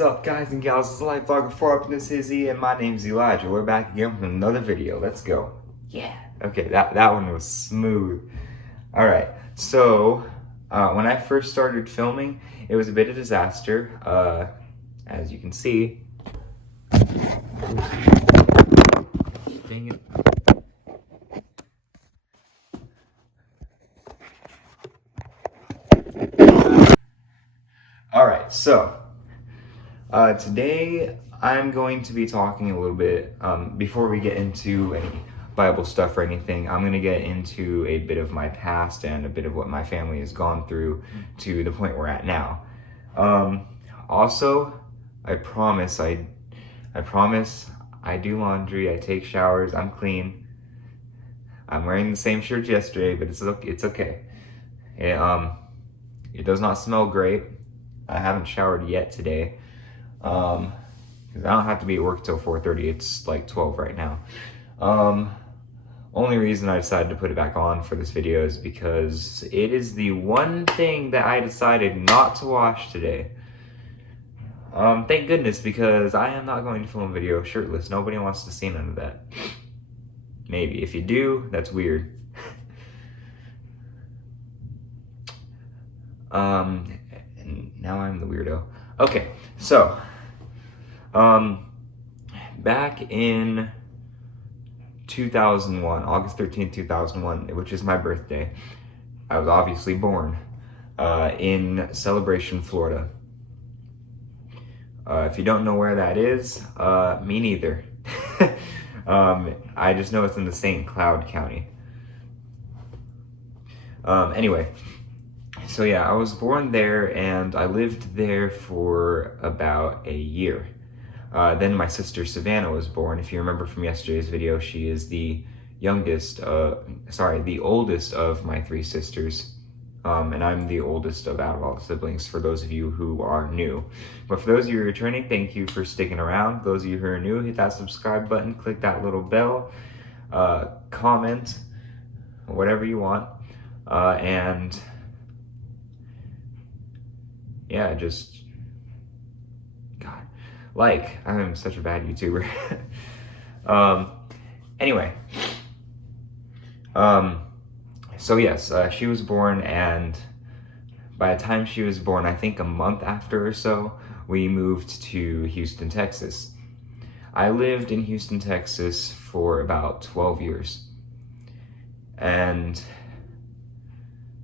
is up, guys and gals? It's Life Vlogger 4 Up, and this is E, and my name's Elijah. We're back again with another video. Let's go. Yeah. Okay, that one was smooth. Alright, so when I first started filming, it was a bit of a disaster. As you can see. Dang it. Alright, so today I'm going to be talking a little bit, before we get into any Bible stuff or anything, I'm going to get into a bit of my past and a bit of what my family has gone through to the point we're at now. Also, I promise I do laundry, I take showers, I'm clean. I'm wearing the same shirt yesterday, but it's okay. It does not smell great. I haven't showered yet today, because I don't have to be at work till 4:30. It's like 12 right now. Only reason I decided to put it back on for this video is because it is the one thing that I decided not to wash today. Thank goodness, because I am not going to film a video shirtless. Nobody wants to see none of that. Maybe. If you do, that's weird. And now I'm the weirdo. Okay, so, back in 2001, August 13th, 2001, which is my birthday, I was obviously born in Celebration, Florida. If you don't know where that is, me neither. I just know it's in the St. Cloud County. Anyway, so yeah, I was born there and I lived there for about a year. Then my sister Savannah was born. If you remember from yesterday's video, she is the the oldest of my three sisters. And I'm the oldest out of all the siblings, for those of you who are new. But for those of you returning, thank you for sticking around. Those of you who are new, hit that subscribe button, click that little bell, comment, whatever you want, and yeah, just, God, I'm such a bad YouTuber. Anyway, so yes, she was born, and by the time she was born, I think a month after or so, we moved to Houston, Texas. I lived in Houston, Texas for about 12 years. And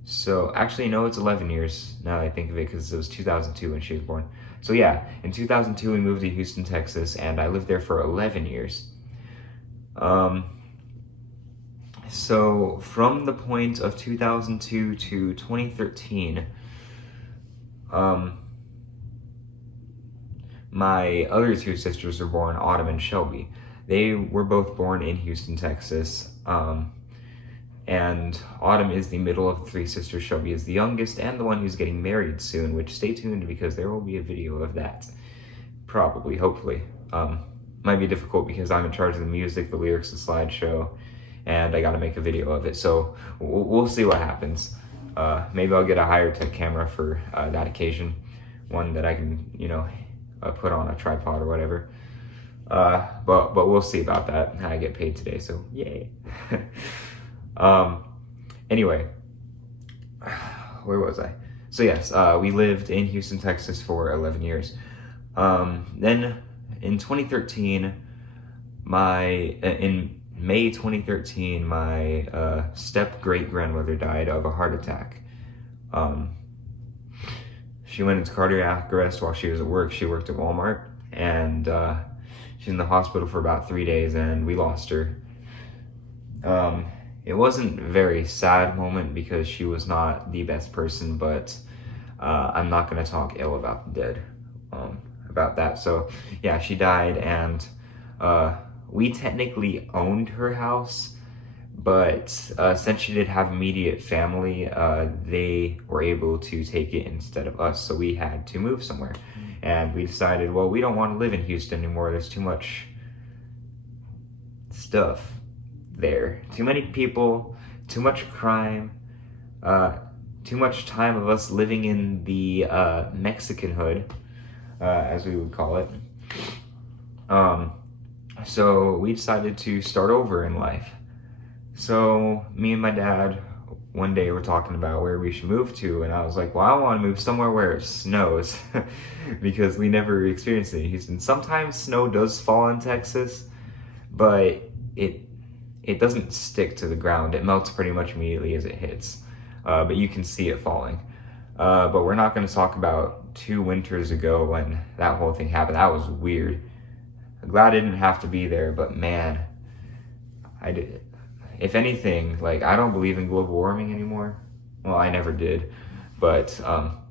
so, actually, no, it's 11 years now that I think of it, because it was 2002 when she was born. So yeah, in 2002 we moved to Houston, Texas, and I lived there for 11 years. So from the point of 2002 to 2013, my other two sisters were born, Autumn and Shelby. They were both born in Houston, Texas. And Autumn is the middle of the three sisters. Shelby is the youngest and the one who's getting married soon, which stay tuned because there will be a video of that. Probably, hopefully. Might be difficult because I'm in charge of the music, the lyrics, the slideshow, and I gotta make a video of it. So we'll see what happens. Maybe I'll get a higher tech camera for that occasion. One that I can, put on a tripod or whatever. But we'll see about that. I get paid today, so yay. Anyway, where was I? So yes, we lived in Houston, Texas for 11 years. Then in 2013, in May 2013, my step-great-grandmother died of a heart attack. She went into cardiac arrest while she was at work. She worked at Walmart, and she's in the hospital for about 3 days, and we lost her. It wasn't a very sad moment because she was not the best person, but I'm not going to talk ill about the dead, about that. So yeah, she died, and we technically owned her house, but since she did have immediate family, they were able to take it instead of us, so we had to move somewhere. And we decided, well, we don't want to live in Houston anymore. There's too much stuff there. Too many people, too much crime, too much time of us living in the Mexican hood. as we would call it. So we decided to start over in life. So me and my dad one day were talking about where we should move to, and I was like, well, I want to move somewhere where it snows because we never experienced it in Houston. Sometimes snow does fall in Texas, but it doesn't stick to the ground. It melts pretty much immediately as it hits, but you can see it falling. But we're not going to talk about 2 winters ago when that whole thing happened. That was weird. I'm glad I didn't have to be there, but man, I did. If anything, like, I don't believe in global warming anymore. Well, I never did, but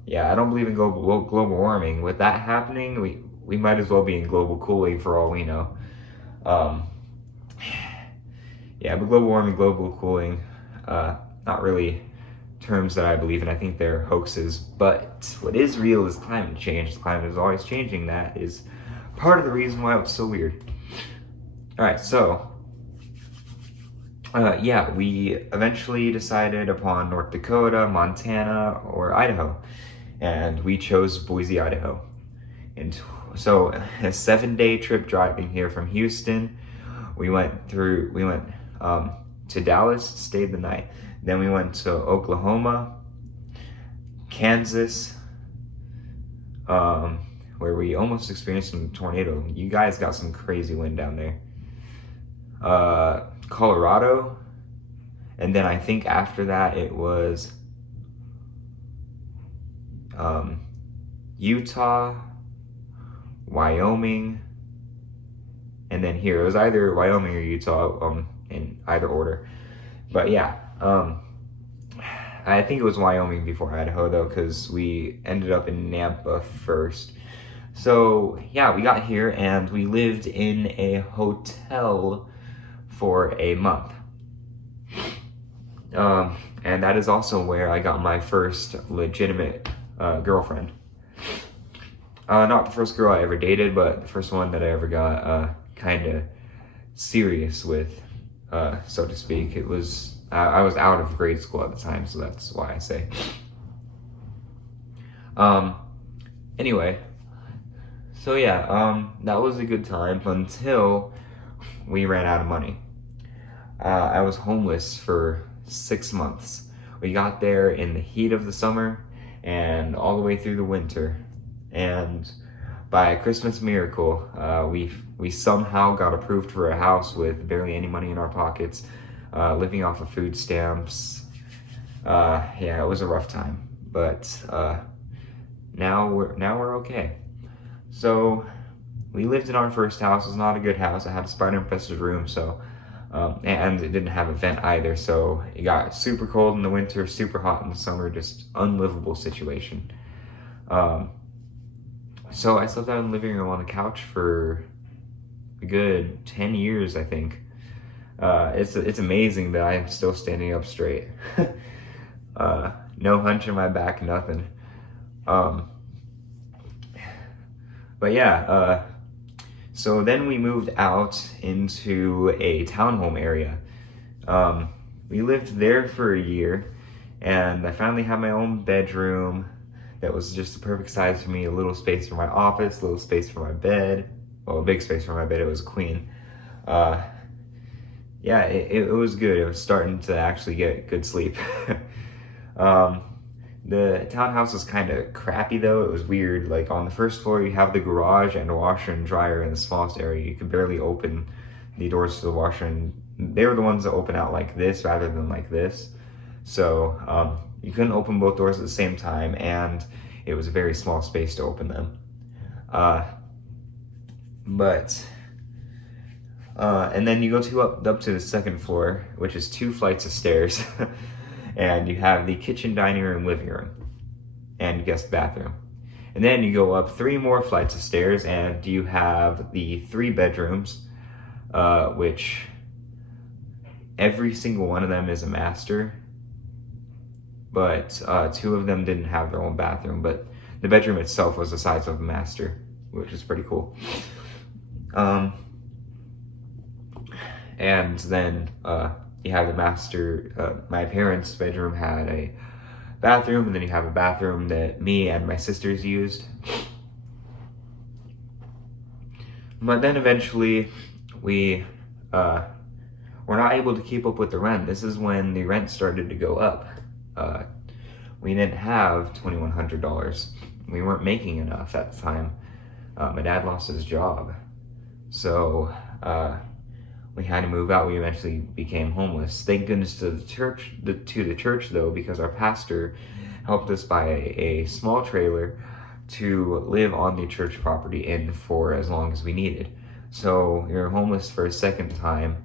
yeah, I don't believe in global warming. With that happening, we might as well be in global cooling for all we know. Yeah, but global warming, global cooling, not really terms that I believe in. I think they're hoaxes, but what is real is climate change. The climate is always changing. That is part of the reason why it's so weird. All right, so yeah, we eventually decided upon North Dakota, Montana, or Idaho, and we chose Boise, Idaho. And so a 7-day trip driving here from Houston. We went to Dallas, stayed the night. Then we went to Oklahoma, Kansas, where we almost experienced some tornado. You guys got some crazy wind down there. Colorado, and then I think after that it was Utah, Wyoming, and then here. It was either Wyoming or Utah, in either order. But yeah, I think it was Wyoming before Idaho though, because we ended up in Nampa first. So yeah, we got here and we lived in a hotel for a month. And that is also where I got my first legitimate girlfriend. Not the first girl I ever dated, but the first one that I ever got kind of serious with, so to speak. It was, I was out of grade school at the time, so that's why I say. Anyway, so yeah, that was a good time until we ran out of money. I was homeless for 6 months. We got there in the heat of the summer and all the way through the winter. And by a Christmas miracle, we somehow got approved for a house with barely any money in our pockets, living off of food stamps. Yeah, it was a rough time, but now we're okay. So we lived in our first house. It was not a good house. I had a spider-infested room, so and it didn't have a vent either, so it got super cold in the winter, super hot in the summer, just unlivable situation. So I slept out in the living room on the couch for a good 10 years, I think. It's amazing that I'm still standing up straight. No hunch in my back, nothing. But yeah, so then we moved out into a townhome area. We lived there for a year, and I finally had my own bedroom that was just the perfect size for me. A little space for my office, a little space for my bed. Well, a big space for my bed. It was a queen. Yeah, it was good. It was starting to actually get good sleep. The townhouse was kind of crappy though. It was weird. Like on the first floor, you have the garage and a washer and dryer in the smallest area. You could barely open the doors to the washer, and they were the ones that open out like this rather than like this. So you couldn't open both doors at the same time, and it was a very small space to open them. And then you go up to the second floor, which is 2 flights of stairs. And you have the kitchen, dining room, living room, and guest bathroom. And then you go up 3 more flights of stairs, and you have the 3 bedrooms, which every single one of them is a master, but 2 of them didn't have their own bathroom, but the bedroom itself was the size of a master, which is pretty cool. And then you have the master, my parents' bedroom had a bathroom, and then you have a bathroom that me and my sisters used. But then eventually we were not able to keep up with the rent. This is when the rent started to go up. We didn't have $2,100. We weren't making enough at the time. My dad lost his job. So we had to move out. We eventually became homeless. Thank goodness to the church though, because our pastor helped us buy a small trailer to live on the church property in for as long as we needed. So we were homeless for a second time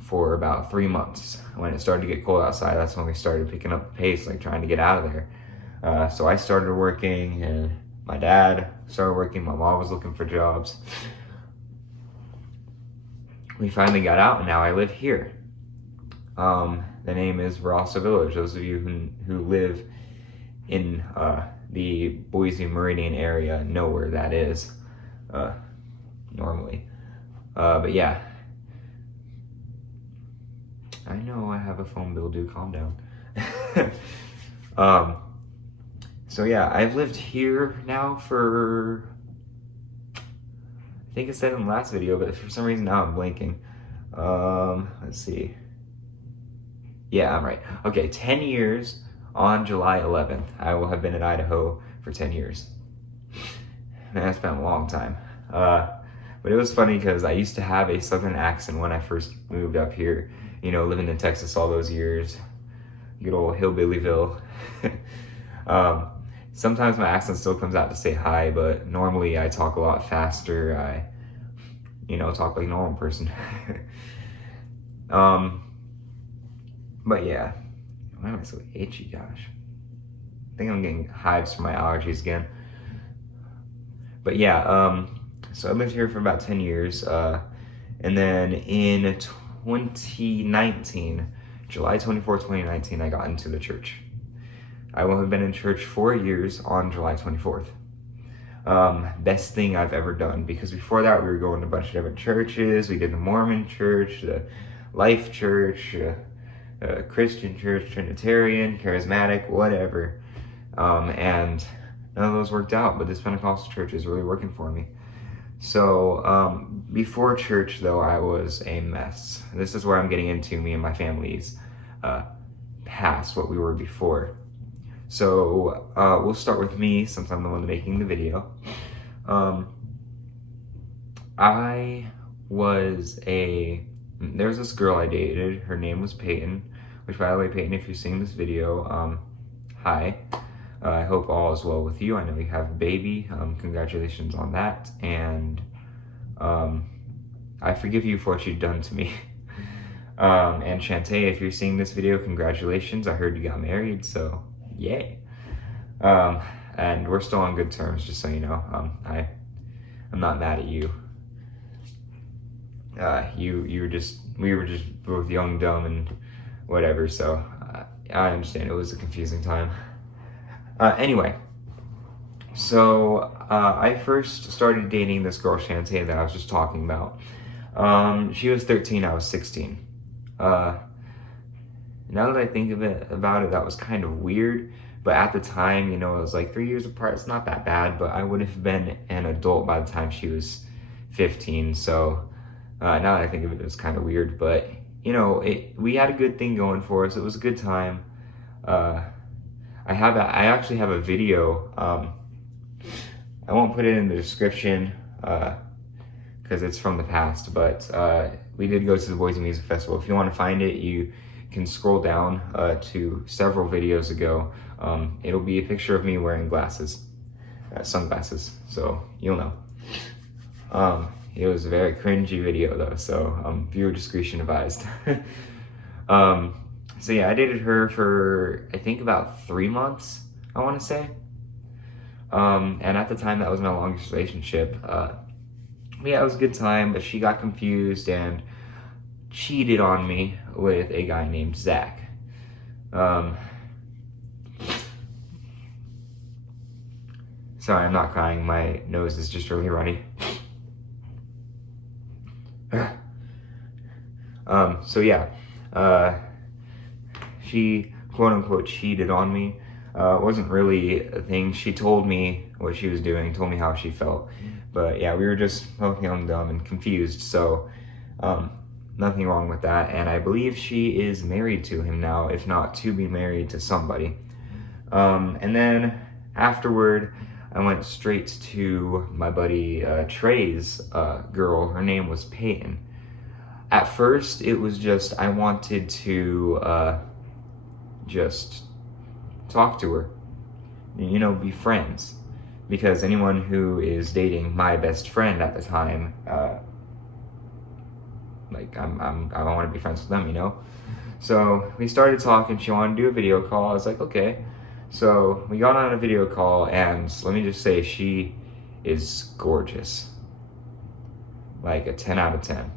for about 3 months. When it started to get cold outside, that's when we started picking up the pace, like trying to get out of there. So I started working, and my dad started working. My mom was looking for jobs. We finally got out, and now I live here. The name is Rossa Village. Those of you who live in the Boise Meridian area know where that is normally. But yeah, I know I have a phone bill due, calm down. So yeah, I've lived here now for, I think I said in the last video, but for some reason now I'm blanking. Let's see. Yeah, I'm right. Okay, 10 years on July 11th. I will have been in Idaho for 10 years. Man, that's been a long time. But it was funny because I used to have a southern accent when I first moved up here. You know, living in Texas all those years. Good old hillbillyville. Sometimes my accent still comes out to say hi, but normally I talk a lot faster. I, talk like a normal person. But yeah, why am I so itchy, gosh? I think I'm getting hives from my allergies again. But yeah, so I lived here for about 10 years. And then in 2019, July 24, 2019, I got into the church. I will have been in church 4 years on July 24th. Best thing I've ever done, because before that we were going to a bunch of different churches. We did the Mormon church, the Life church, Christian church, Trinitarian, Charismatic, whatever. And none of those worked out, but this Pentecostal church is really working for me. So before church though, I was a mess. This is where I'm getting into me and my family's past, what we were before. So we'll start with me, since I'm the one making the video. There's this girl I dated. Her name was Peyton, which, by the way, Peyton, if you're seeing this video, hi. I hope all is well with you. I know you have a baby. Congratulations on that. And I forgive you for what you've done to me. And Shantae, if you're seeing this video, congratulations. I heard you got married, so yay. And we're still on good terms, just so you know. I'm not mad at you. We were just both young, dumb, and whatever, so I understand it was a confusing time. Anyway, so I first started dating this girl, Shantae, that I was just talking about. She was 13, I was 16. Now that I think about it, that was kind of weird. But at the time, it was like 3 years apart. It's not that bad, but I would have been an adult by the time she was 15. So now that I think of it, it was kind of weird. But, we had a good thing going for us. It was a good time. I actually have a video. I won't put it in the description because it's from the past. But we did go to the Boise Music Festival. If you want to find it, you can scroll down to several videos ago. It'll be a picture of me wearing glasses, sunglasses, so you'll know. It was a very cringy video though, so viewer discretion advised. So yeah, I dated her for I think about 3 months, I want to say. And at the time, that was my longest relationship. Yeah, it was a good time, but she got confused and cheated on me with a guy named Zach. Sorry, I'm not crying. My nose is just really runny. So yeah, she quote unquote cheated on me. It wasn't really a thing. She told me what she was doing, told me how she felt, But yeah, we were just both young, dumb, and confused, so nothing wrong with that. And I believe she is married to him now, if not to be married to somebody. And then afterward, I went straight to my buddy Trey's girl. Her name was Peyton. At first, it was just I wanted to just talk to her, you know, be friends. Because anyone who is dating my best friend at the time, like I want to be friends with them, you know. So we started talking. She wanted to do a video call. I was like, okay. So we got on a video call, and let me just say, she is gorgeous, like a 10 out of 10.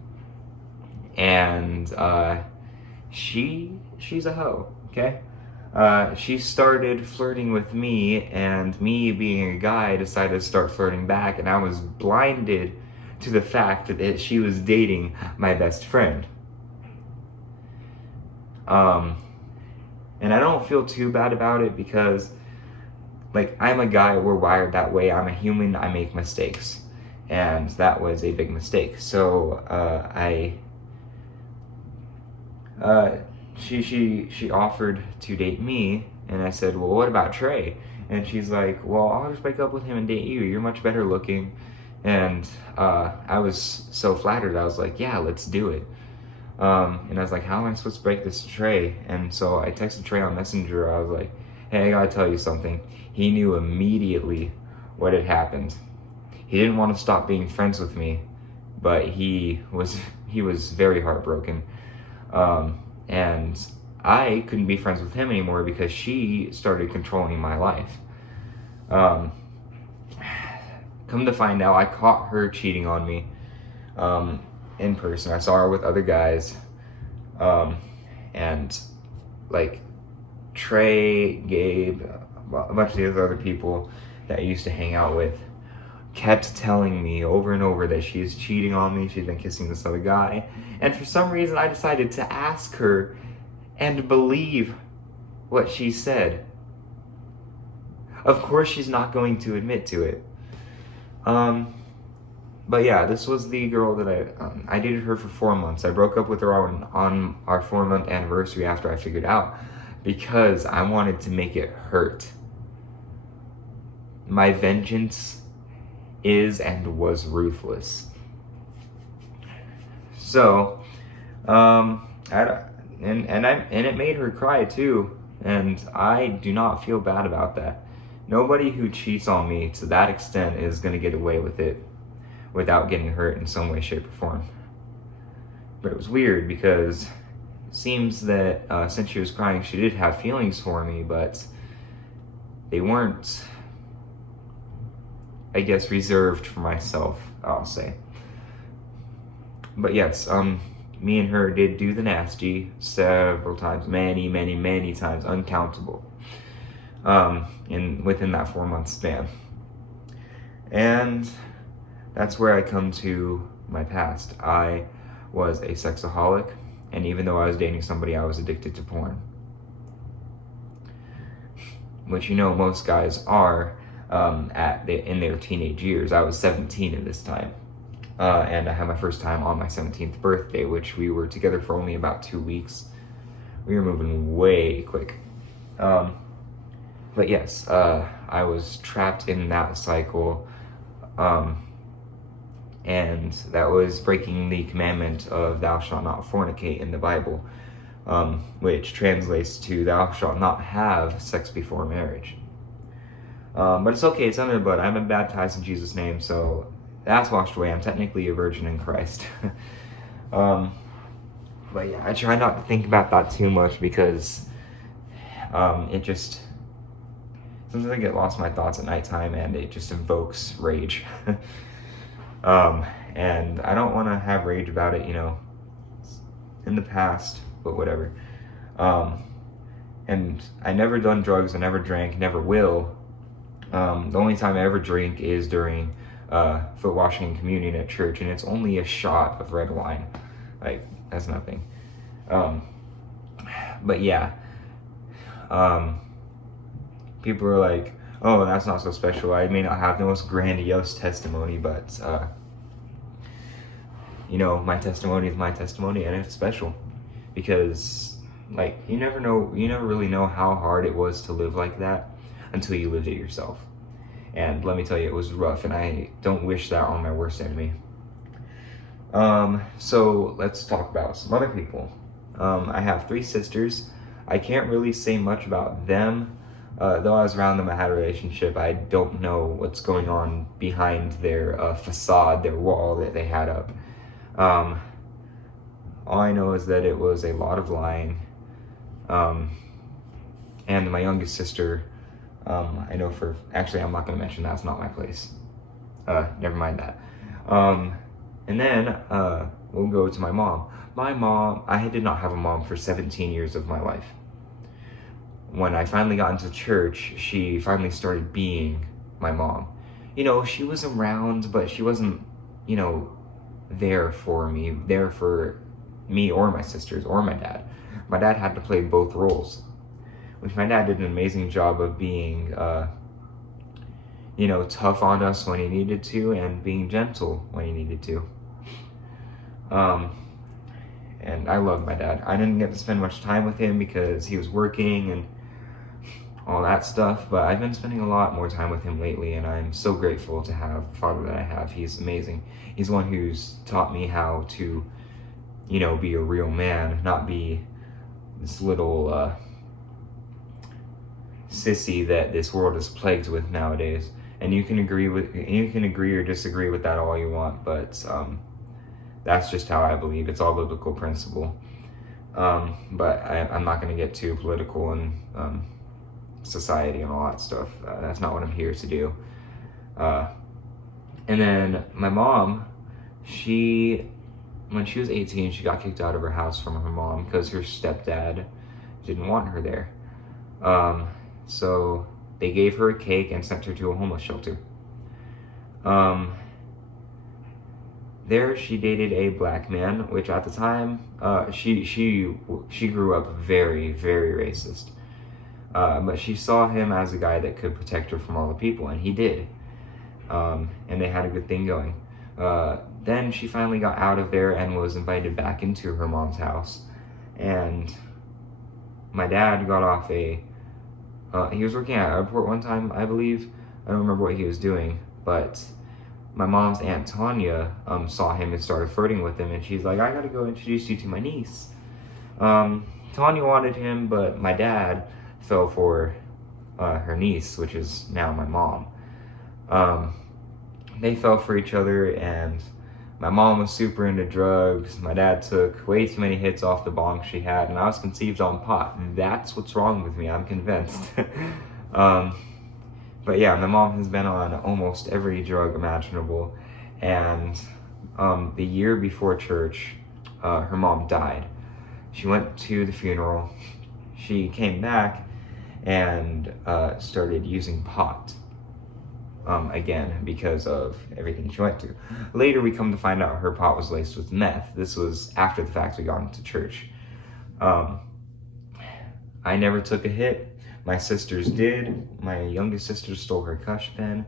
And she's a hoe, okay? She started flirting with me, and me being a guy decided to start flirting back, and I was blinded to the fact that she was dating my best friend. And I don't feel too bad about it because, like, I'm a guy, we're wired that way. I'm a human, I make mistakes. And that was a big mistake. So, she offered to date me, and I said, well, what about Trey? And she's like, well, I'll just break up with him and date you. You're much better looking. And I was so flattered. I was like, yeah, let's do it. And I was like, how am I supposed to break this to Trey? And so I texted Trey on Messenger. I was like, hey, I gotta tell you something. He knew immediately what had happened. He didn't want to stop being friends with me, but he was very heartbroken. And I couldn't be friends with him anymore because she started controlling my life. Come to find out, I caught her cheating on me in person. I saw her with other guys. And like Trey, Gabe, a bunch of these other people that I used to hang out with kept telling me over and over that she's cheating on me. She's been kissing this other guy. And for some reason, I decided to ask her and believe what she said. Of course, she's not going to admit to it. But yeah, this was the girl that I dated her for 4 months. I broke up with her on our 4-month anniversary after I figured out, because I wanted to make it hurt. My vengeance is and was ruthless. So, and it made her cry too, and I do not feel bad about that. Nobody who cheats on me to that extent is gonna get away with it without getting hurt in some way, shape, or form. But it was weird because it seems that since she was crying, she did have feelings for me, but they weren't, I guess, reserved for myself, I'll say. But yes, me and her did do the nasty several times, many times, uncountable, within that 4-month span. And that's where I come to my past. I was a sexaholic, and even though I was dating somebody, I was addicted to porn. Which, you know, most guys are in their teenage years. I was 17 at this time. And I had my first time on my 17th birthday, which we were together for only about 2 weeks. We were moving way quick. But yes, I was trapped in that cycle. And that was breaking the commandment of thou shalt not fornicate in the Bible, which translates to thou shalt not have sex before marriage. But it's okay, it's under the blood. I've been baptized in Jesus' name, so that's washed away. I'm technically a virgin in Christ. But yeah, I try not to think about that too much because it just, sometimes I get lost in my thoughts at nighttime and it just invokes rage. And I don't want to have rage about it, you know, in the past, but whatever. And I never done drugs, I never drank, never will. The only time I ever drink is during foot washing and communion at church, and it's only a shot of red wine. Like, that's nothing. But yeah, people are like, oh, that's not so special. I may not have the most grandiose testimony, but, you know, my testimony is my testimony, and it's special. Because, like, you never really know how hard it was to live like that until you lived it yourself. And let me tell you, it was rough, and I don't wish that on my worst enemy. So let's talk about some other people. I have 3 sisters. I can't really say much about them. Though I was around them, I had a relationship. I don't know what's going on behind their facade, their wall that they had up. All I know is that it was a lot of lying. And my youngest sister, I know actually I'm not going to mention that, it's not my place. Never mind that. And then we'll go to my mom. My mom, I did not have a mom for 17 years of my life. When I finally got into church, she finally started being my mom. You know, she was around, but she wasn't, you know, there for me or my sisters or my dad. My dad had to play both roles, which my dad did an amazing job of being, you know, tough on us when he needed to and being gentle when he needed to. And I love my dad. I didn't get to spend much time with him because he was working and all that stuff, but I've been spending a lot more time with him lately, and I'm so grateful to have the father that I have. He's amazing. He's the one who's taught me how to, you know, be a real man, not be this little sissy that this world is plagued with nowadays. And you can agree or disagree with that all you want, but that's just how I believe. It's all biblical principle. But I'm not going to get too political and society and all that stuff. That's not what I'm here to do. And then my mom, when she was 18, she got kicked out of her house from her mom because her stepdad didn't want her there. So they gave her a cake and sent her to a homeless shelter. There she dated a black man, which at the time, she grew up very, very racist. But she saw him as a guy that could protect her from all the people, and he did. And they had a good thing going. Then she finally got out of there and was invited back into her mom's house. And my dad got off he was working at an airport one time, I believe. I don't remember what he was doing, but my mom's Aunt Tanya saw him and started flirting with him, and she's like, I gotta go introduce you to my niece. Tanya wanted him, but my dad fell for her niece, which is now my mom. They fell for each other, and my mom was super into drugs. My dad took way too many hits off the bong she had, and I was conceived on pot. That's what's wrong with me, I'm convinced. But yeah, my mom has been on almost every drug imaginable, and the year before church, her mom died. She went to the funeral. She came back and started using pot again because of everything she went to. Later, we come to find out her pot was laced with meth. This was after the fact we got into church. I never took a hit. My sisters did. My youngest sister stole her kush pen.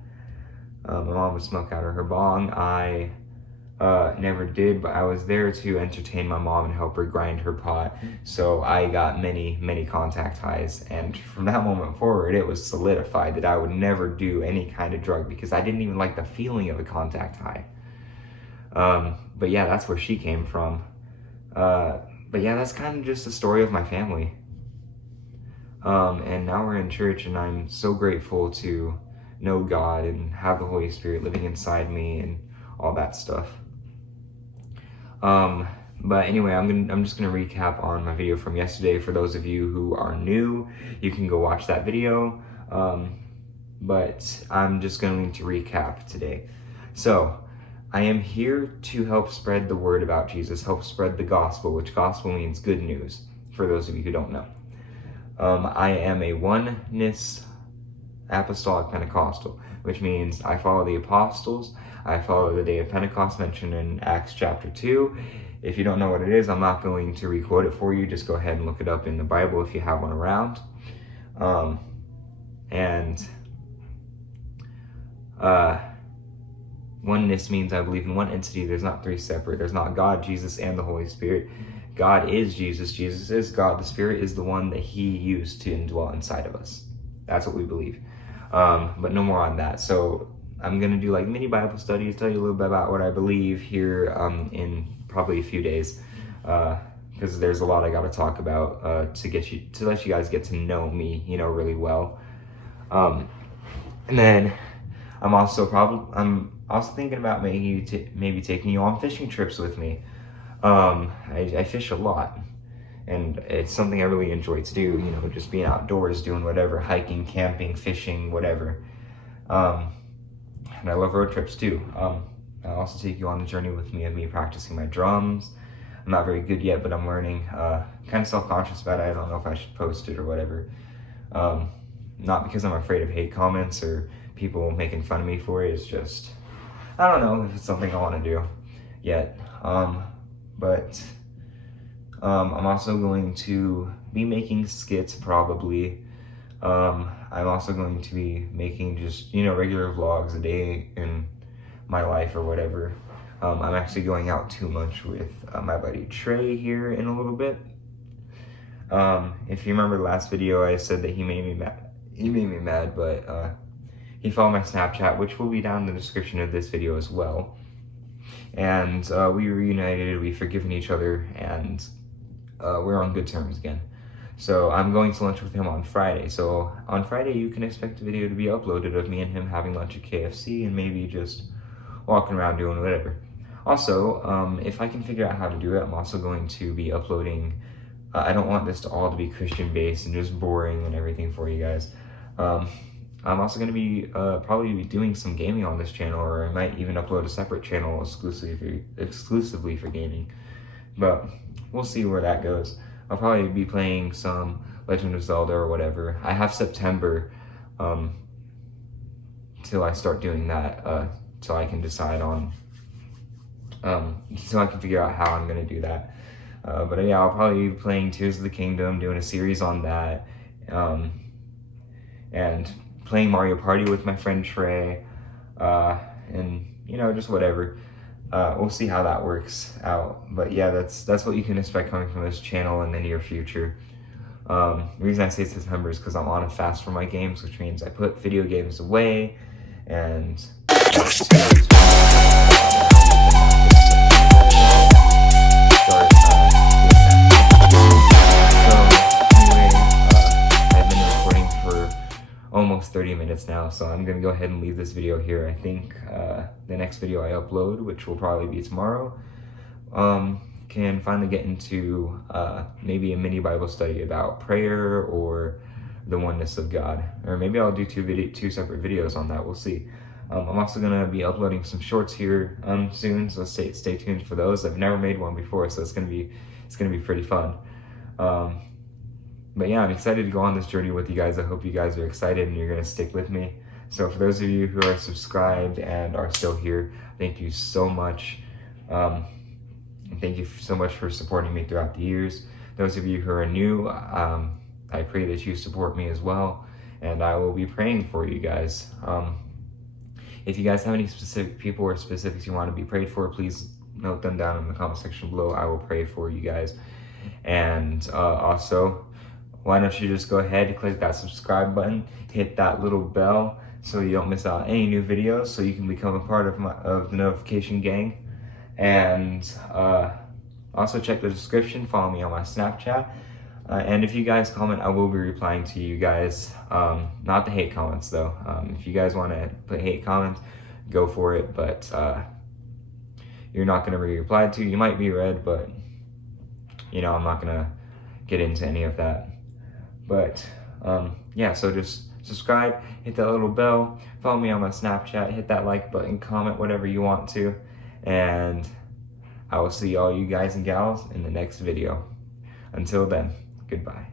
My mom would smoke out of her bong. I never did, but I was there to entertain my mom and help her grind her pot. So I got many, many contact highs. And from that moment forward, it was solidified that I would never do any kind of drug because I didn't even like the feeling of a contact high. But yeah, that's where she came from. But yeah, that's kind of just the story of my family. And now we're in church, and I'm so grateful to know God and have the Holy Spirit living inside me and all that stuff. But anyway, I'm just gonna recap on my video from yesterday. For those of you who are new, you can go watch that video. But I'm just going to recap today. So I am here to help spread the word about Jesus, help spread the gospel, which gospel means good news, for those of you who don't know. I am a oneness apostolic Pentecostal, which means I follow the apostles. I follow the day of Pentecost mentioned in Acts chapter 2. If you don't know what it is, I'm not going to re-quote it for you. Just go ahead and look it up in the Bible if you have one around. And Oneness means I believe in one entity. There's not three separate. There's not God, Jesus, and the Holy Spirit. God is Jesus. Jesus is God. The Spirit is the one that he used to indwell inside of us. That's what we believe. But no more on that. So I'm going to do like mini Bible studies, tell you a little bit about what I believe here in probably a few days. Because there's a lot I got to talk about to let you guys get to know me, really well. And then I'm also thinking about maybe taking you on fishing trips with me. I fish a lot, and it's something I really enjoy to do, just being outdoors, doing whatever, hiking, camping, fishing, whatever. And I love road trips too. I'll also take you on the journey with me of me practicing my drums. I'm not very good yet, but I'm learning. Kind of self-conscious about it. I don't know if I should post it or whatever. Not because I'm afraid of hate comments or people making fun of me for it. It's just, I don't know if it's something I want to do yet. But I'm also going to be making skits probably. I'm also going to be making just, regular vlogs a day in my life or whatever. I'm actually going out to lunch with my buddy Trey here in a little bit. If you remember the last video, I said that he made me mad, but he followed my Snapchat, which will be down in the description of this video as well. And we reunited, we've forgiven each other, and we're on good terms again. So I'm going to lunch with him on Friday. So on Friday, you can expect a video to be uploaded of me and him having lunch at KFC and maybe just walking around doing whatever. Also, if I can figure out how to do it, I'm also going to be uploading. I don't want this to all to be Christian-based and just boring and everything for you guys. I'm also going to be probably be doing some gaming on this channel, or I might even upload a separate channel exclusively for gaming. But we'll see where that goes. I'll probably be playing some Legend of Zelda or whatever. I have September till I start doing that, till I can decide on, so I can figure out how I'm going to do that. But yeah, I'll probably be playing Tears of the Kingdom, doing a series on that, and playing Mario Party with my friend Trey, and just whatever. We'll see how that works out. But yeah, that's what you can expect coming from this channel in the near future. The reason I say September is because I'm on a fast for my games, which means I put video games away, and almost 30 minutes now, so I'm gonna go ahead and leave this video here. I think the next video I upload, which will probably be tomorrow, can finally get into maybe a mini Bible study about prayer or the oneness of God, or maybe I'll do two separate videos on that. We'll see. I'm also gonna be uploading some shorts here soon, so stay tuned for those. I've never made one before, so it's gonna be pretty fun. But yeah, I'm excited to go on this journey with you guys. I hope you guys are excited and you're gonna stick with me. So for those of you who are subscribed and are still here, thank you so much. Thank you so much for supporting me throughout the years. Those of you who are new, I pray that you support me as well, and I will be praying for you guys. If you guys have any specific people or specifics you want to be prayed for, please note them down in the comment section below. I will pray for you guys. And also, why don't you just go ahead and click that subscribe button, hit that little bell so you don't miss out on any new videos, so you can become a part of the notification gang. And also check the description, follow me on my Snapchat. And if you guys comment, I will be replying to you guys. Not the hate comments though. If you guys want to put hate comments, go for it, but you're not going to be replied to. You might be read, but I'm not going to get into any of that. But yeah, so just subscribe, hit that little bell, follow me on my Snapchat, hit that like button, comment whatever you want to, and I will see all you guys and gals in the next video. Until then, goodbye.